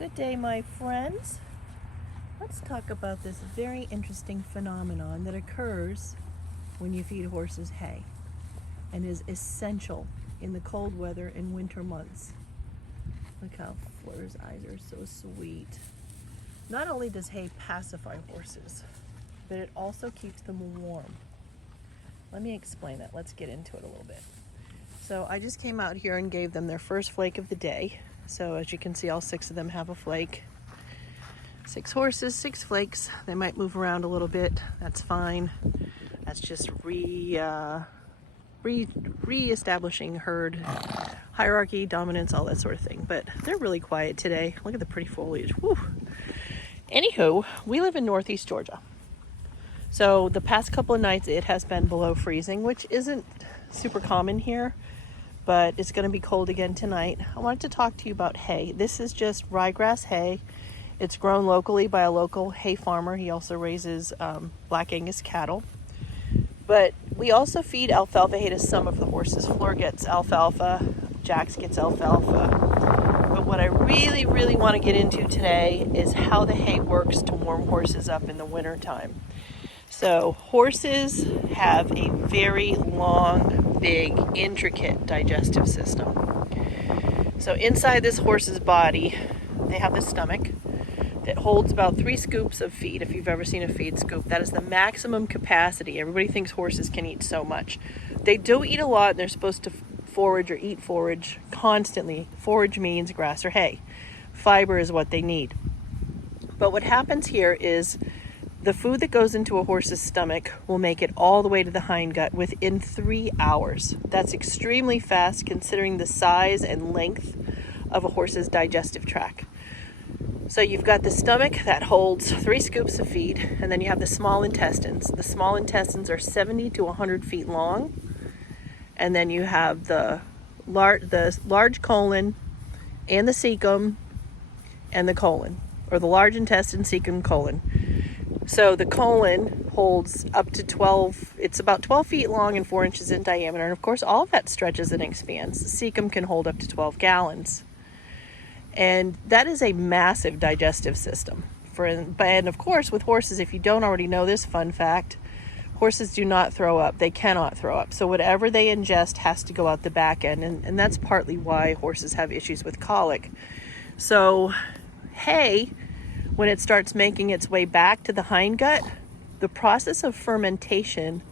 Good day, my friends. Let's talk about this very interesting phenomenon that occurs when you feed horses hay and is essential in the cold weather and winter months. Look how Fleur's eyes are so sweet. Not only does hay pacify horses, but it also keeps them warm. Let me explain that. Let's get into it a little bit. So I just came out here and gave them their first flake of the day. So as you can see, all 6 of them have a flake. 6 horses, 6 flakes. They might move around a little bit. That's fine. That's just re-establishing herd hierarchy, dominance, all that sort of thing. But they're really quiet today. Look at the pretty foliage. Woo. Anywho, we live in Northeast Georgia. So the past couple of nights it has been below freezing, which isn't super common here, but it's going to be cold again tonight. I wanted to talk to you about hay. This is just ryegrass hay. It's grown locally by a local hay farmer. He also raises Black Angus cattle. But we also feed alfalfa hay to some of the horses. Fleur gets alfalfa, Jax gets alfalfa. But what I really, really want to get into today is how the hay works to warm horses up in the winter time. So horses have a very long, big, intricate digestive system. So inside this horse's body, they have the stomach that holds about 3 scoops of feed. If you've ever seen a feed scoop, that is the maximum capacity. Everybody thinks horses can eat so much. They do eat a lot, and they're supposed to forage or eat forage constantly. Forage means grass or hay. Fiber is what they need. But what happens here is the food that goes into a horse's stomach will make it all the way to the hind gut within 3 hours. That's extremely fast considering the size and length of a horse's digestive tract. So you've got the stomach that holds 3 scoops of feed, and then you have the small intestines. The small intestines are 70 to 100 feet long, and then you have the large colon and the cecum and the colon, or the large intestine, cecum, colon. So the colon holds up to 12, it's about 12 feet long and 4 inches in diameter. And of course, all of that stretches and expands. The cecum can hold up to 12 gallons. And that is a massive digestive system. And of course, with horses, if you don't already know this fun fact, horses do not throw up. They cannot throw up. So whatever they ingest has to go out the back end. And that's partly why horses have issues with colic. So hay, when it starts making its way back to the hindgut, the process of fermentation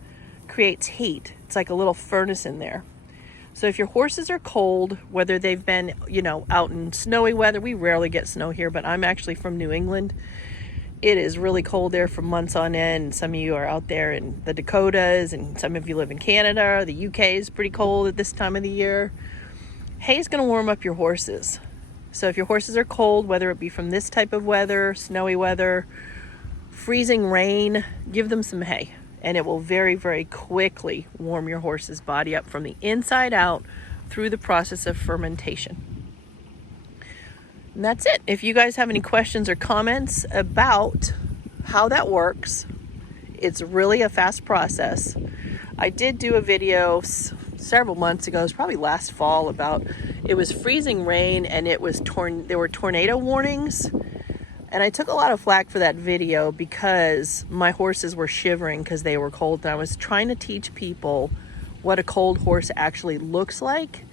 creates heat. It's like a little furnace in there. So if your horses are cold, whether they've been, out in snowy weather, we rarely get snow here, but I'm actually from New England. It is really cold there for months on end. Some of you are out there in the Dakotas, and some of you live in Canada. The UK is pretty cold at this time of the year. Hay is going to warm up your horses. So if your horses are cold, whether it be from this type of weather, snowy weather, freezing rain, give them some hay. And it will very, very quickly warm your horse's body up from the inside out through the process of fermentation. And that's it. If you guys have any questions or comments about how that works, it's really a fast process. I did do a video several months ago, it was probably last fall, about it was freezing rain and it was there were tornado warnings. And I took a lot of flack for that video because my horses were shivering because they were cold. And I was trying to teach people what a cold horse actually looks like.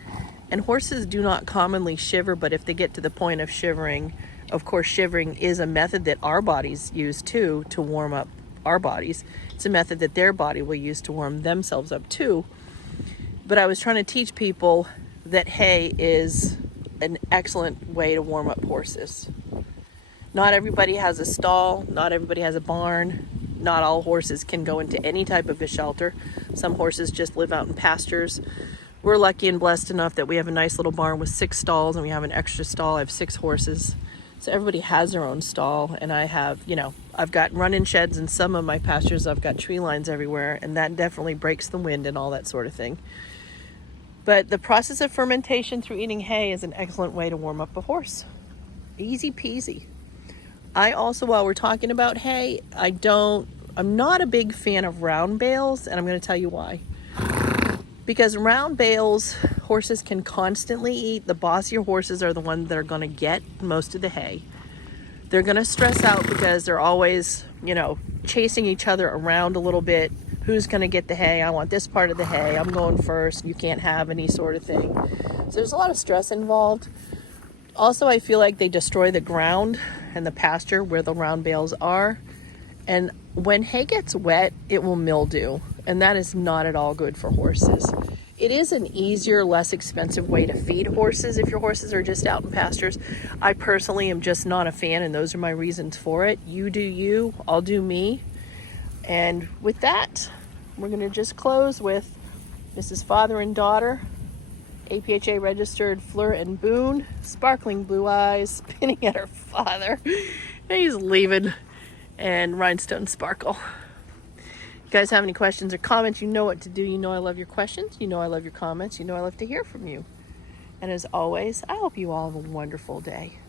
And horses do not commonly shiver, but if they get to the point of shivering, of course, shivering is a method that our bodies use too to warm up our bodies. It's a method that their body will use to warm themselves up too. But I was trying to teach people that hay is an excellent way to warm up horses. Not everybody has a stall, not everybody has a barn, not all horses can go into any type of a shelter. Some horses just live out in pastures. We're lucky and blessed enough that we have a nice little barn with 6 stalls, and we have an extra stall. I have 6 horses. So everybody has their own stall, and I have, I've got run-in sheds in some of my pastures. I've got tree lines everywhere, and that definitely breaks the wind and all that sort of thing. But the process of fermentation through eating hay is an excellent way to warm up a horse. Easy peasy. I also, while we're talking about hay, I'm not a big fan of round bales, and I'm going to tell you why. Because round bales horses can constantly eat, the bossier horses are the ones that are going to get most of the hay. They're going to stress out because they're always, you know, chasing each other around a little bit. Who's going to get the hay? I want this part of the hay. I'm going first. You can't have any sort of thing. So there's a lot of stress involved. Also, I feel like they destroy the ground and the pasture where the round bales are. And when hay gets wet, it will mildew. And that is not at all good for horses. It is an easier, less expensive way to feed horses if your horses are just out in pastures. I personally am just not a fan, and those are my reasons for it. You do you, I'll do me. And with that, we're going to just close with Mrs. Father and Daughter, APHA registered Fleur and Boone, sparkling blue eyes, spinning at her father. And he's leaving, and rhinestone sparkle. You guys have any questions or comments, you know what to do. You know I love your questions. You know I love your comments. You know I love to hear from you. And as always, I hope you all have a wonderful day.